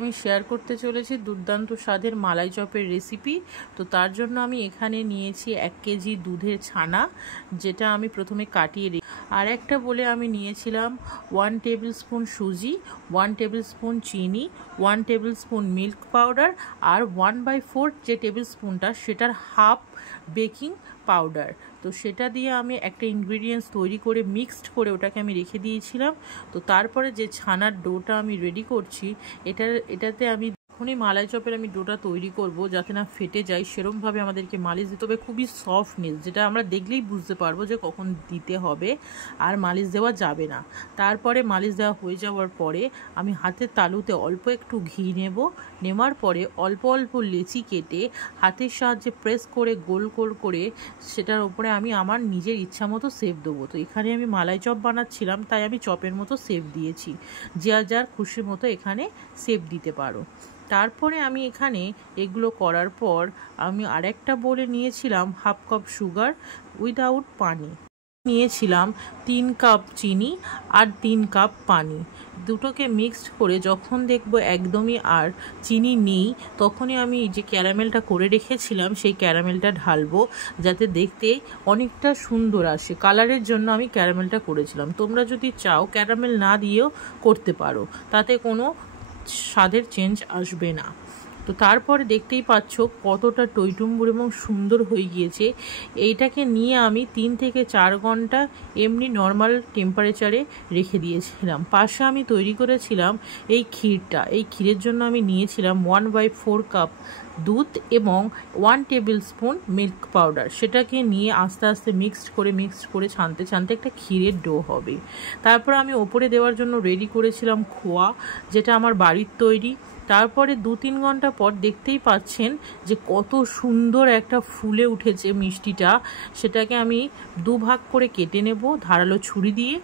আমি শেয়ার করতে চলেছি দুর্দান্ত স্বাদের মালাই চপের রেসিপি। তো তার জন্য আমি এখানে নিয়েছি 1 কেজি দুধের ছানা, যেটা আমি প্রথমে কাটিয়ে রেখে, আর একটা বলে আমি নিয়েছিলাম 1 টেবিল স্পুন সুজি, 1 টেবিল স্পুন চিনি, 1 টেবিল স্পুন মিল্ক পাউডার, আর 1/4 যে টেবিল স্পুনটা সেটার হাফ বেকিং পাউডার। তো সেটা দিয়ে আমি একটা ইনগ্রিডিয়েন্টস তৈরি করে মিক্সড করে ওটাকে আমি রেখে দিয়েছিলাম। তো তারপরে যে ছানার ডোটা আমি রেডি করছি, এটাতে আমি যখনই মালাই চপের আমি ডোটা তৈরি করব যাতে না ফেটে যায় সেরকমভাবে আমাদেরকে মালিশ দিতে হবে, খুবই সফটনেস, যেটা আমরা দেখলেই বুঝতে পারবো যে কখন দিতে হবে, আর মালিশ দেওয়া যাবে না। তারপরে মালিশ দেওয়া হয়ে যাওয়ার পরে আমি হাতের তালুতে অল্প একটু ঘি নেওয়ার পরে অল্প অল্প লেচি কেটে হাতের সাহায্যে প্রেস করে গোল গোল করে সেটার উপরে আমি আমার নিজের ইচ্ছা মতো শেপ দেবো। তো এখানে আমি মালাই চপ বানাচ্ছিলাম, তাই আমি চপের মতো শেপ দিয়েছি, যার খুশির মতো এখানে শেপ দিতে পারো। তারপরে আমি এখানে এগুলো করার পর আমি আরেকটা বলে নিয়েছিলাম হাফ কাপ সুগার উইদাউট পানি, নিয়েছিলাম 3 কাপ চিনি আর 3 কাপ পানি। দুটোকে মিক্সড করে যখন দেখবো একদমই আর চিনি নেই, তখনই আমি যে ক্যারামেলটা করে রেখেছিলাম সেই ক্যারামেলটা ঢালবো, যাতে দেখতে অনেকটা সুন্দর আসে। কালারের জন্য আমি ক্যারামেলটা করেছিলাম, তোমরা যদি চাও ক্যারামেল না দিয়েও করতে পারো, তাতে কোনো স্বাদের চেঞ্জ আসবে না। তো তারপরে দেখতেই পাচ্ছ কতটা টইটুম্বুর এবং সুন্দর হয়ে গিয়েছে। এইটাকে নিয়ে আমি 3 থেকে 4 ঘন্টা এমনি নর্মাল টেম্পারেচারে রেখে দিয়েছিলাম। পাশে আমি তৈরি করেছিলাম এই ক্ষীরটা। এই ক্ষীরের জন্য আমি নিয়েছিলাম 1/4 কাপ দুধ এবং 1 টেবিল স্পুন মিল্ক পাউডার। সেটাকে নিয়ে আস্তে আস্তে মিক্সড করে ছানতে একটা ক্ষীরের ডো হবে। তারপর আমি ওপরে দেওয়ার জন্য রেডি করেছিলাম খোয়া, যেটা আমার বাড়ির তৈরি। তারপরে 2-3 ঘন্টা পর দেখতেই পাচ্ছেন যে কত সুন্দর একটা ফুলে উঠেছে মিষ্টিটা। সেটাকে আমি 2 ভাগ করে কেটে নেব ধারালো ছুরি দিয়ে।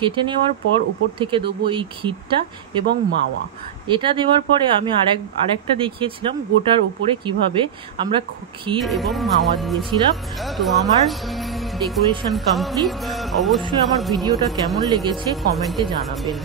কেটে নেওয়ার পর উপর থেকে দেবো এই ক্ষীরটা এবং মাওয়া। এটা দেওয়ার পরে আমি আরেকটা দেখিয়েছিলাম গোটার উপরে কিভাবে আমরা ক্ষীর এবং মাওয়া দিয়েছিলাম। তো আমার ডেকোরেশন কমপ্লিট। অবশ্যই আমার ভিডিওটা কেমন লেগেছে কমেন্টে জানাবেন।